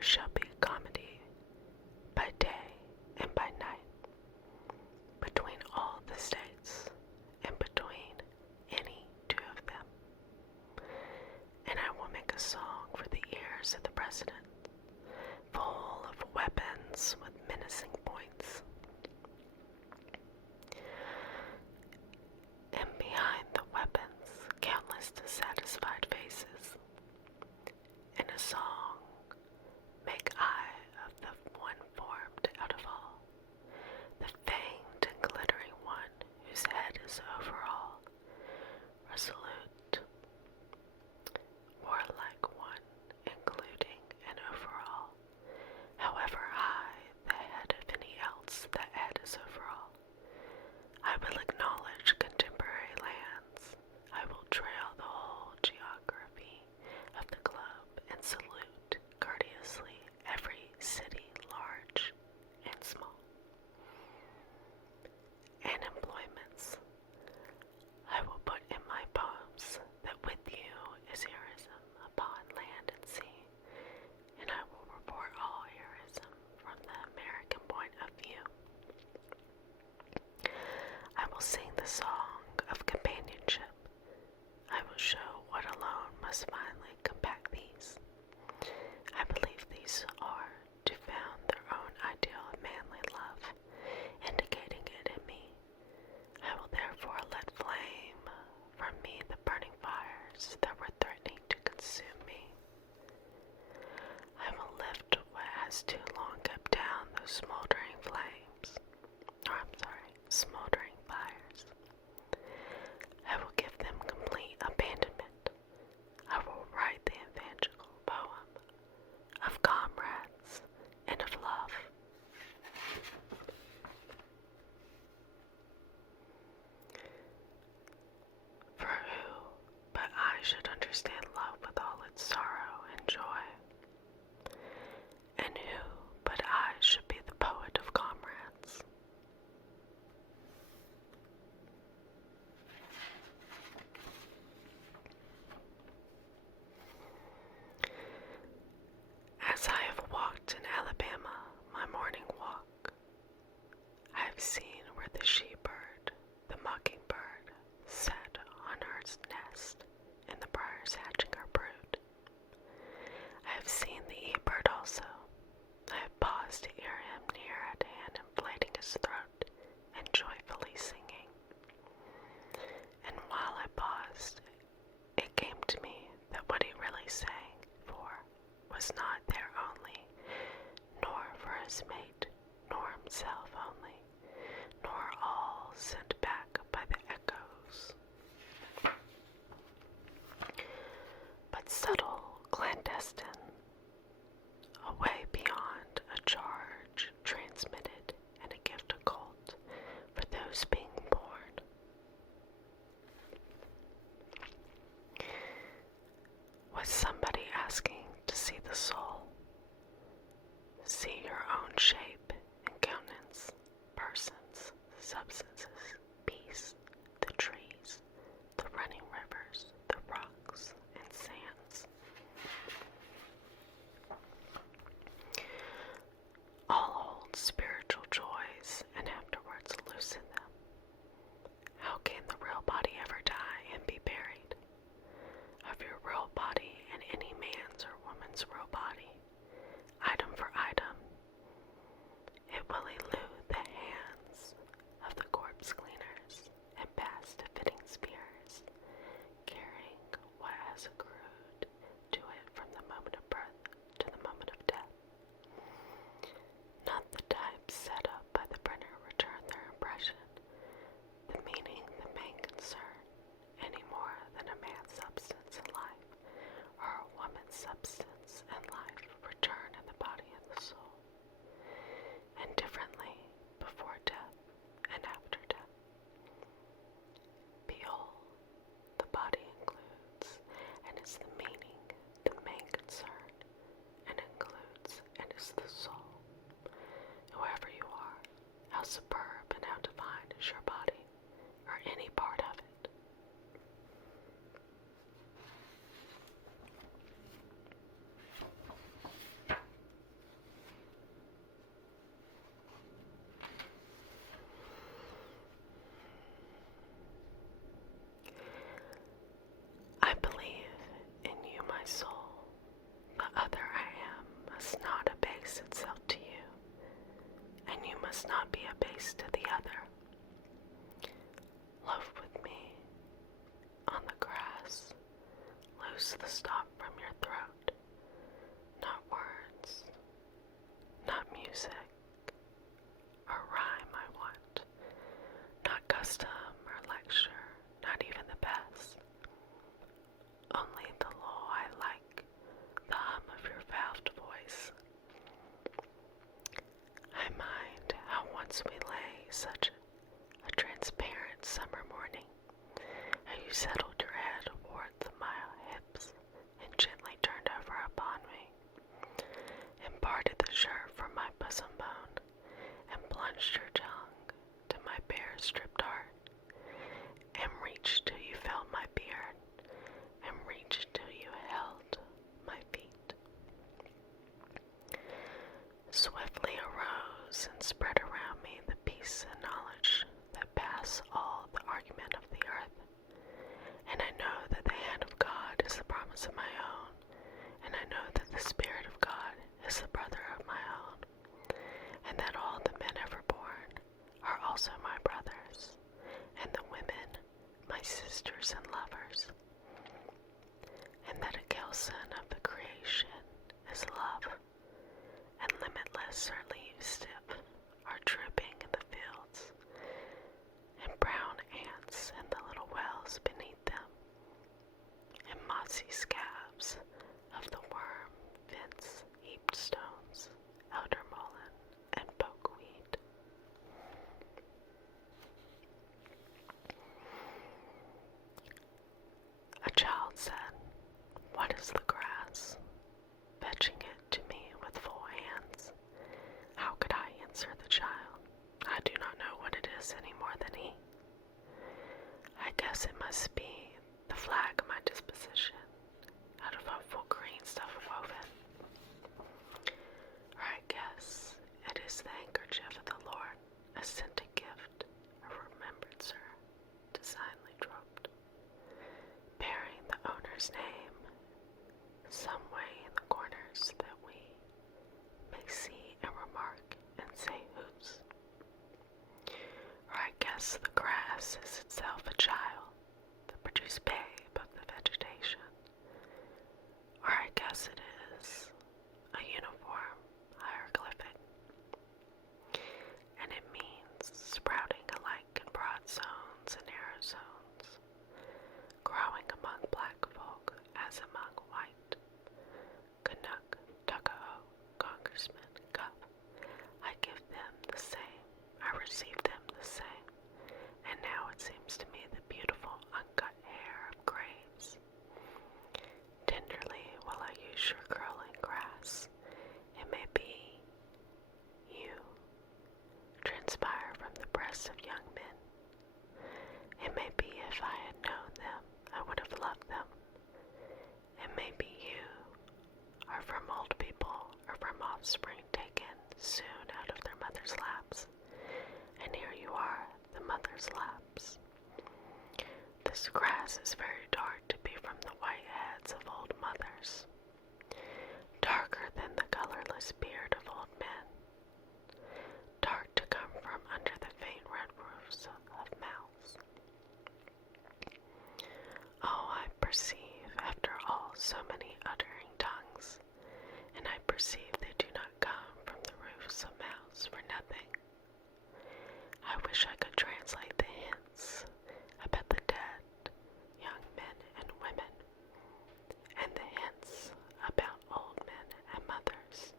shall be comedy by day and by night, between all the states and between any two of them. And I will make a song for the ears of the president, full of weapons with menacing points. And behind the weapons, countless dissatisfied faces. In a song, make I of the one formed out of all, the famed and glittering one whose head is over all, resolute, warlike one, including and over all, however high the head of any else, the head is over all. I will acknowledge contemporary lands. I will trail the whole geography of the globe and salute courteously every city, large and small. And employments. I will put in my poems that with you is heroism upon land and sea, and I will report all heroism from the American point of view. I will sing the song of companionship. I will show what alone must finally compact these. I believe these are to found their own ideal of manly love, indicating it in me. I will therefore let flame from me the burning fires that were threatening to consume me. I will lift what has too long kept down those smoldering smoldering fires. I will give them complete abandonment. I will write the evangelical poem of comrades and of love. For who but I should understand love with all its sorrow and joy? And who but I should be the poet of comrades? As I have walked in Alabama, my morning walk, I have seen where the she-bird, the mockingbird, sat on her nest in the briars hatching her brood. I have seen the e-bird also. I have paused to hear him near at hand inflating his throat and joyfully singing. And while I paused, it came to me that what he really sang for was not there only, nor for his mate, nor himself only, nor all sent back by the echoes, but subtle, clandestine, away beyond a charge transmitted and a gift occult for those being born. Was somebody asking to see the soul? See your own shape and countenance, persons, substances, peace, the trees, the running rivers, the rocks and sands. All hold spiritual joys and afterwards loosen them. How can the real body ever die and be buried? Of your real body and any man's or woman's real body, item for item, it will elude the hands of the corpse cleaners and pass to fitting spheres, carrying what has accrued to it from the moment of birth to the moment of death. Not the types set up by the printer return their impression, the meaning the main concern, any more than a man's substance and life, or a woman's substance and life return in the body and the soul, and differently before death and after death. Behold, the body includes and is the meaning, the main concern, and includes and is the soul. Whoever you are, how superb and how divine is your body, or any part of it. must not be a base to the other. Loaf with me on the grass, loose the stop from your throat. Not words, not music, or rhyme I want, not custom or lecture, not even the best. Only the lull I like, the hum of your valved voice. I mind how once we lay such a transparent summer morning, how you settled your head towards my hips and gently turned over upon me, and parted the shirt from my bosom bone, and plunged your tongue to my bare stripped heart, and reached till you felt my beard, and reached till you held my feet. Swiftly arose and spread around me the peace and knowledge that pass all the argument of the earth, and I know that the hand of God is the promise of my own, and I know that the Spirit of God is the brother of my own, and that all the men ever born are also my brothers, and the women my sisters and lovers, and that a kelson of the creation is love, and limitless are leaves stiff, are drooping in the fields, and brown ants in the little wells beneath them, and mossy scabs of the worm fence heaped stones, elder mullein, and pokeweed. A child said, "What is the grass?" fetching it to me with full hands. How could I answer the child? I do not know what it is any more than he. I guess it must be the flag of my disposition, out of hopeful green stuff woven. Or I guess it is the handkerchief of the Lord, a scented gift, a remembrancer, designedly dropped, bearing the owner's name, some way in the corners that we may see and remark and say whose. Or I guess the grass is itself a child, the produced babe of the vegetation. Or I guess it is a uniform hieroglyphic, and it means sprouting alike in broad zones and narrow zones, growing among black folk as among white. Canuck, Tuckahoe, Congressman, Cup, I give them the same, I receive them the same, and now it seems to me the beautiful uncut hair of graves. Tenderly will I use your curling grass. It may be you transpire from the breasts of young men. It may be if I had known them, I would have loved them. It may be you are from old people or from offspring taken soon out of their mother's laps, and here you are, the mother's laps. This grass is very dark to be from the white heads of old mothers, darker than the colorless beard of old men, dark to come from under the faint red roofs of mouths. Oh, I perceive, after all, so many uttering tongues, and I perceive they do not come from the roofs of mouths for nothing. I wish I could translate the hints about the dead, young men and women, and the hints about old men and mothers,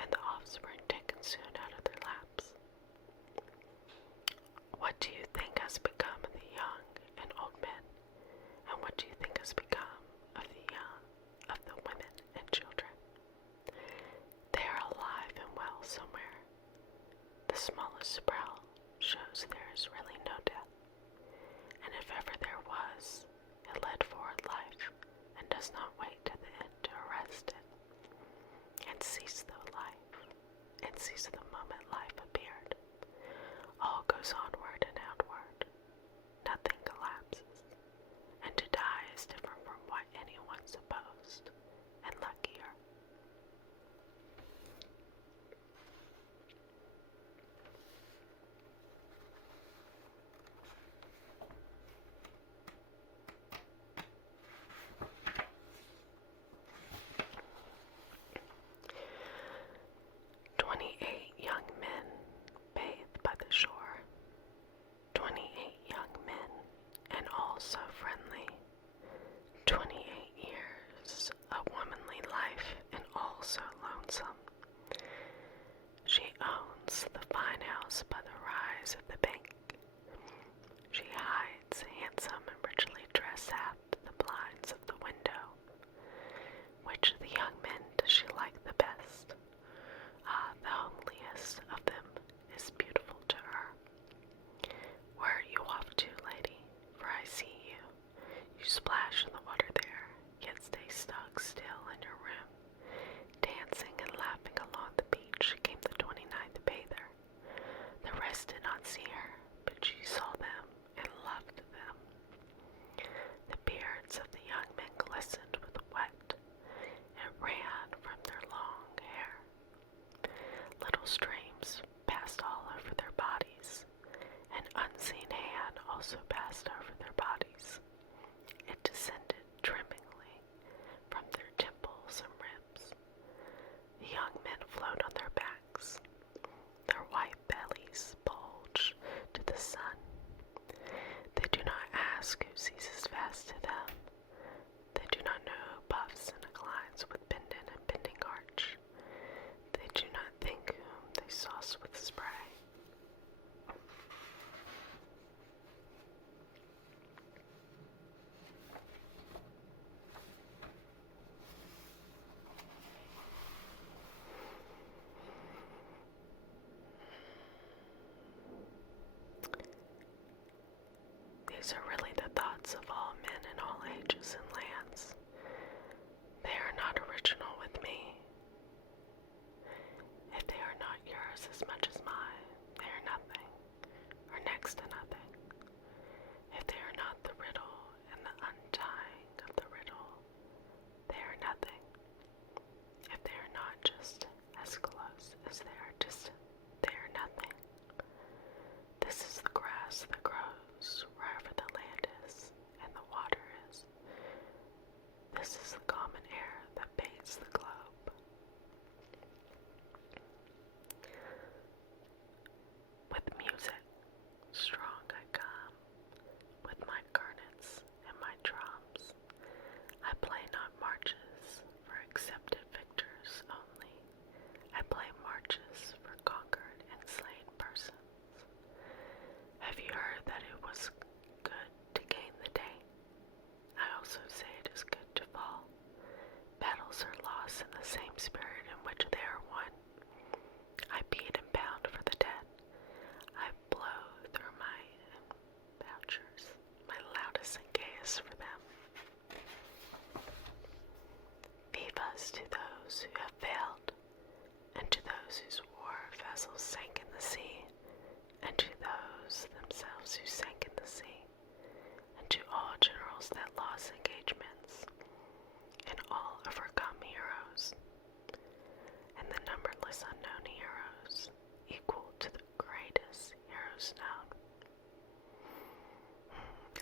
and the offspring taken soon out of their laps. What do you think has become of the young and old men? And what do you think has become of the young, of the women and children? They are alive and well somewhere. The smallest sprout shows there is really no death, and if ever there was, it led forward life, and does not wait to the end to arrest it, and cease the life, and cease the moment life appeared. All goes onward and outward. Nothing collapses, and to die is different from what anyone supposed, and luckier. house by the rise of the bank. She hides, handsome and richly dressed, aft the blinds of the window. Which of the young men does she like the best? Ah, the homeliest of them is beautiful to her. Where are you off to, lady? For I see you. You splash in the water there, yet stay stuck still in your room. Dancing and laughing along the beach came the 29th bather. The rest did not see her, but she saw them and loved them. The beards of the young men glistened with wet. It ran from their long hair. Little streams passed all over their bodies. An unseen hand also passed over their bodies. It descended tremblingly from their temples and ribs. The young men float on their backs. Their white bellies bulge to the sun. They do not ask who seizes fast to them. They do not know who puffs and inclines with bending and bending arch. They do not think whom they sauce with spray. These are really the thoughts of all men in all ages and lands. They are not original with me. If they are not yours as much as mine, they are nothing, or next to nothing. If they are not the riddle and the untying of the riddle, they are nothing. If they are not just as close as they are distant, they are nothing. This is the grass that grows wherever the land is and the water is. This is the common air that bathes the globe. With music, strong I come, with my cornets and my drums. I play not marches for accepted victors only. I play marches for conquered and slain persons. Have you heard that it was good to gain the day? I also say it is good to fall. Battles are lost in the same spirit in which they are won. I beat and pound for the dead. I blow through my vouchers, my loudest and gayest for them. Vivas to those who have failed, and to those whose war vessels sank in the sea, and to those themselves who sank in the sea, and to all generals that lost engagements, and all overcome heroes, and the numberless unknown heroes, equal to the greatest heroes known.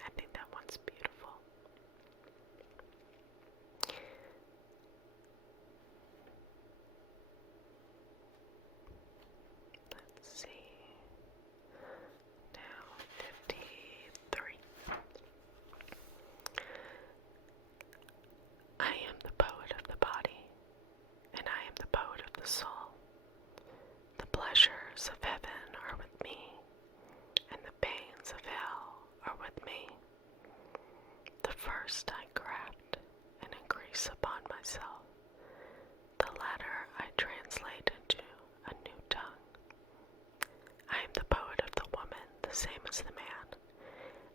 I think that one's beautiful. Let's see. Now, 53. I am the poet of the body, and I am the poet of the soul. The pleasures of heaven are with me, and the pains of hell are with me. The first I craft and increase upon myself. The latter I translate into a new tongue. I am the poet of the woman, the same as the man,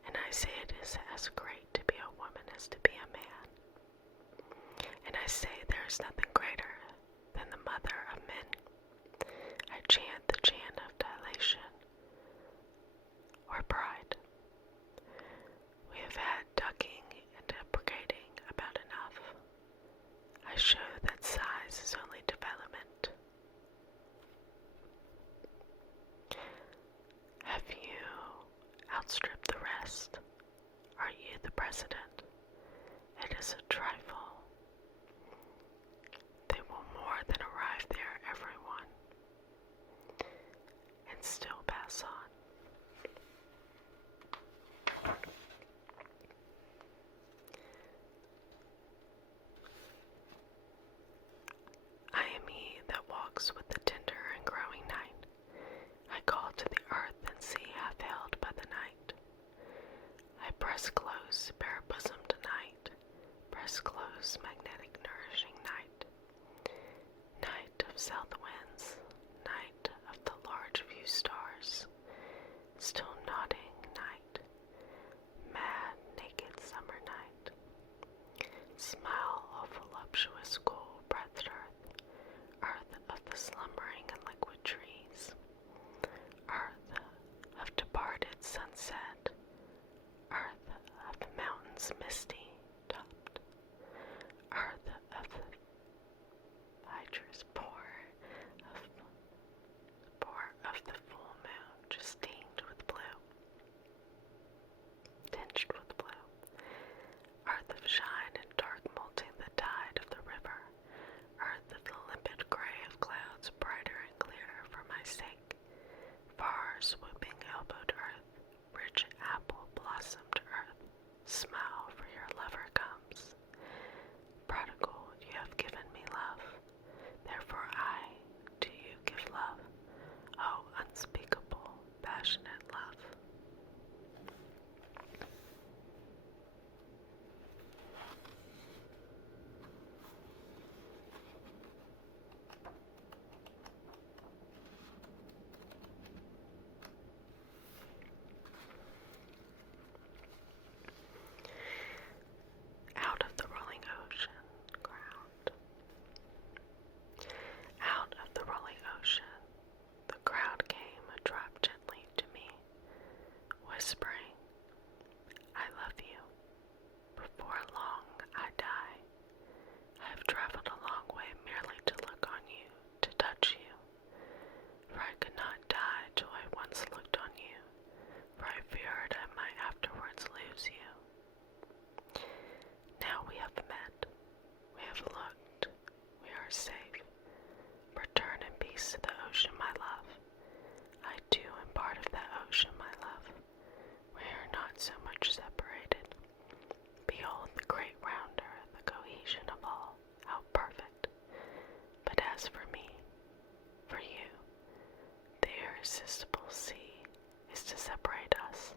and I say it is as great to be a woman as to be a man. And I say there is nothing greater than the mother of men. I chant the chant of dilation or pride. We have had ducking and deprecating about enough. I show that size is only development. Have you outstripped the rest? Are you the president? It is a trifle. They will more than arrive there, everyone, and still pass on. I am he that walks with the tender and growing night. I call to the most magnetic, nourishing night. Night of south winds, night of the large few stars, still nodding night, mad, naked summer night. Smile of voluptuous, cool breathed earth, earth of the slumbering and liquid trees, earth of departed sunset, earth of the mountains misty topped, earth of the hydrous pour of the full moon just tinged with blue, earth of shine and dark molting the tide of the river, earth of the limpid gray of clouds brighter and clearer for my sake, far swooping elbowed earth, rich apple blossomed earth, smile for your lover comes. Prodigal, you have given me love, therefore I to you give love, oh unspeakable, passionate love. Out of the rolling ocean, ground. Out of the rolling ocean, the crowd came a drop gently to me, whispering, I love you. Before long I die. I have traveled a long way merely to look on you, to touch you. For I could not die till I once looked on you, for I feared I might afterwards lose you. Now we have met, we have looked, we are safe. Return in peace to the ocean, my love. I too am part of that ocean, my love. We are not so much separated. Behold the great rounder, the cohesion of all, how perfect. But as for me, for you, the irresistible sea is to separate us,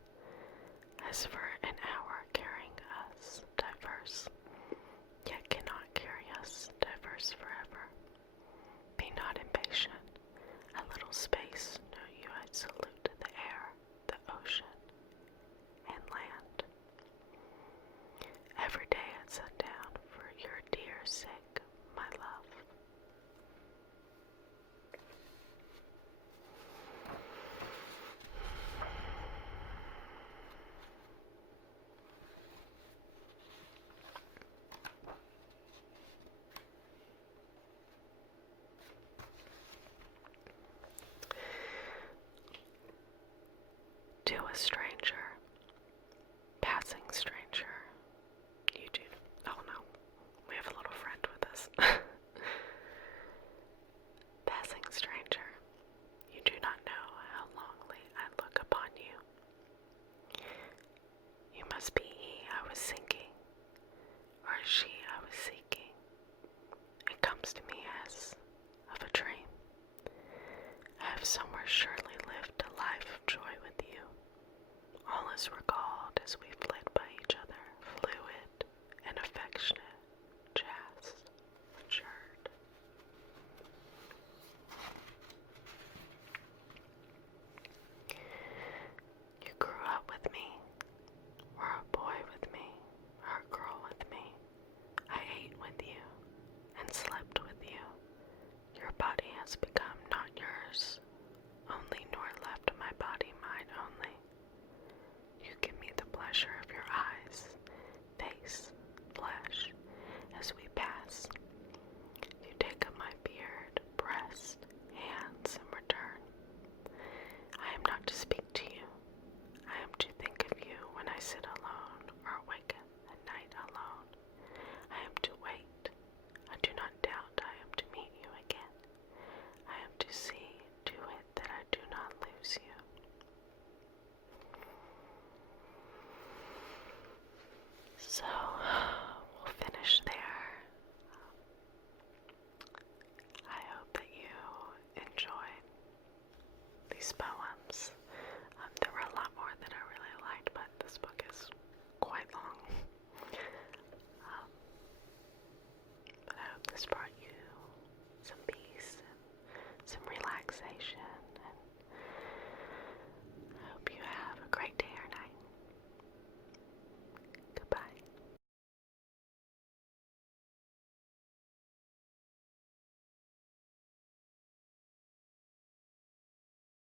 as for an hour carrying us diverse, yet cannot carry us diverse forever. Be not impatient, a little space, know you I salute the air, the ocean, and land. Every day at sundown, for your dear sake, my love. To a stranger, passing stranger, you do, oh no, we have a little friend with us. Passing stranger, you do not know how longly I look upon you. You must be he I was sinking, or she I was seeking. It comes to me as of a dream. I have somewhere surely lived a life of joy with you. All is recalled as we flit by each other, fluid and affectionate, chaste, matured. You grew up with me, were a boy with me, or a girl with me. I ate with you and slept with you. Your body has become not yours, only nor left my body mine only. You give me the pleasure of your eyes, face, flesh, as we pass. You take up my beard, breast, hands in return. I am not to speak to you. I am to think of you when I sit alone or awake at night alone. I am to wait. I do not doubt I am to meet you again. I am to see